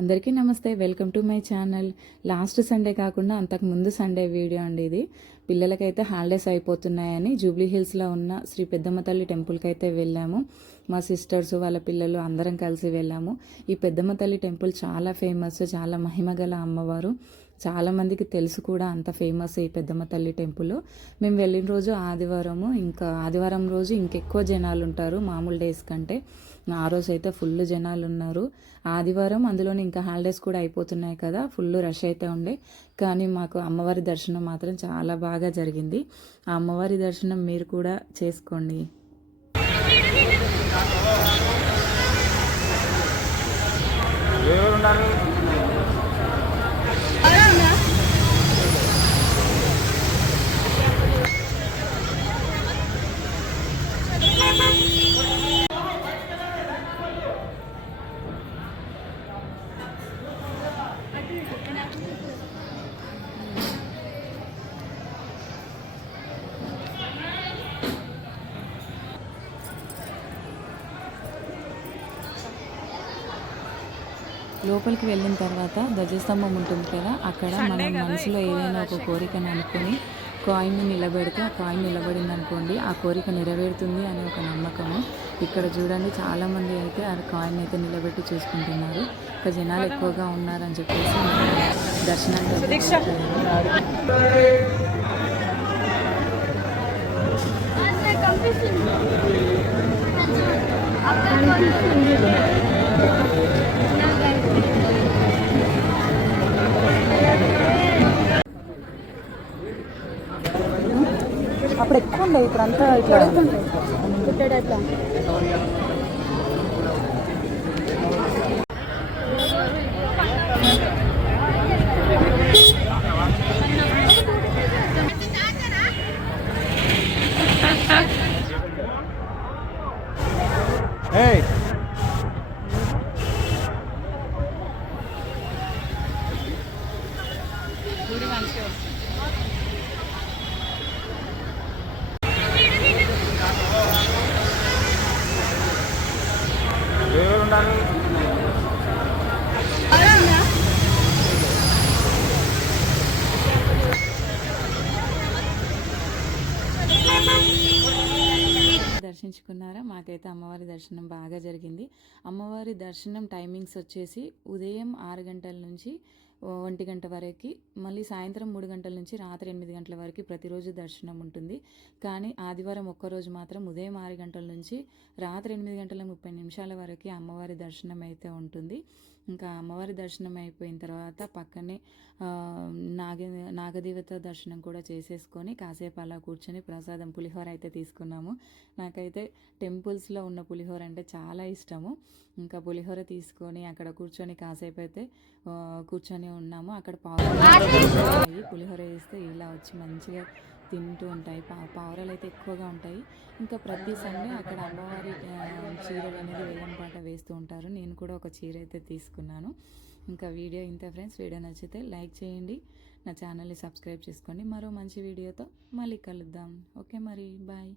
అందరికీ నమస్తే. Welcome to my channel. Last Sunday కాకుండా అంతకు ముందు సండే వీడియో అండి ఇది. పిల్లలకైతే హాలిడేస్ అయిపోతున్నాయని జూబ్లీ హిల్స్లో ఉన్న శ్రీ పెద్దమ్మ తల్లి టెంపుల్కి అయితే వెళ్ళాము. మా సిస్టర్స్ వాళ్ళ పిల్లలు అందరం కలిసి వెళ్ళాము. ఈ పెద్దమ్మ తల్లి టెంపుల్ చాలా ఫేమస్, చాలా మహిమగల అమ్మవారు. చాలామందికి తెలుసు కూడా, అంత ఫేమస్ ఈ పెద్దమ్మ తల్లి టెంపుల్. మేము వెళ్ళిన రోజు ఆదివారము, ఇంకా ఆదివారం రోజు ఇంకెక్కువ జనాలు ఉంటారు మామూలు డేస్ కంటే. ఆ రోజు అయితే ఫుల్ జనాలు ఉన్నారు. ఆదివారం, అందులోనే ఇంకా హాలిడేస్ కూడా అయిపోతున్నాయి కదా, ఫుల్ రష్ అయితే ఉండే. కానీ మాకు అమ్మవారి దర్శనం మాత్రం చాలా బాగా జరిగింది. ఆ అమ్మవారి దర్శనం మీరు కూడా చేసుకోండి. లోపలికి వెళ్ళిన తర్వాత ధ్వజస్తంభం ఉంటుంది కదా, అక్కడ మనం మనసులో ఏదైనా ఒక కోరికను అనుకుని కాయిన్ని నిలబెడితే ఆ కాయిన్ నిలబడింది అనుకోండి, ఆ కోరిక నెరవేరుతుంది అనే ఒక నమ్మకము. ఇక్కడ చూడండి, చాలామంది అయితే ఆ కాయిన్ అయితే నిలబెట్టి చూసుకుంటున్నారు. ఇక్కడ జనాలు ఎక్కువగా ఉన్నారని చెప్పేసి దర్శనానికి అప్పుడు ఎక్కువ ఉండే, ఇప్పుడు అంతా ఇట్లా దర్శించుకున్నారా? మాకైతే అమ్మవారి దర్శనం బాగా జరిగింది. అమ్మవారి దర్శనం టైమింగ్స్ వచ్చేసి ఉదయం 6 గంటల నుంచి 1 గంట వరకు, మళ్ళీ సాయంత్రం 3 గంటల నుంచి రాత్రి 8 గంటల వరకు ప్రతిరోజు దర్శనం ఉంటుంది. కానీ ఆదివారం ఒక్కరోజు మాత్రం ఉదయం 6 గంటల నుంచి రాత్రి 8:30 వరకు అమ్మవారి దర్శనం అయితే ఉంటుంది. ఇంకా అమ్మవారి దర్శనం అయిపోయిన తర్వాత పక్కనే నాగదేవత దర్శనం కూడా చేసేసుకొని కాసేపు అలా కూర్చొని ప్రసాదం పులిహోర అయితే తీసుకున్నాము. నాకైతే టెంపుల్స్లో ఉన్న పులిహోర అంటే చాలా ఇష్టము. ఇంకా పులిహోర తీసుకొని అక్కడ కూర్చొని కాసేపు అయితే కూర్చొని ఉన్నాము. అక్కడ పావురాలు పులిహోర వేస్తే ఇలా వచ్చి మంచిగా తింటూ ఉంటాయి. పావురాలు అయితే ఎక్కువగా ఉంటాయి. ఇంకా ప్రతి సండే అక్కడ అమ్మవారి చీరలు అనేది వేలంపాట వేస్తూ ఉంటారు. నేను కూడా ఒక చీర అయితే తీసుకున్నాను. ఇంకా వీడియో ఇంత ఫ్రెండ్స్. వీడియో నచ్చితే లైక్ చేయండి, నా ఛానల్ని సబ్స్క్రైబ్ చేసుకోండి. మరో మంచి వీడియోతో మళ్ళీ కలుద్దాం. ఓకే మరి, బాయ్.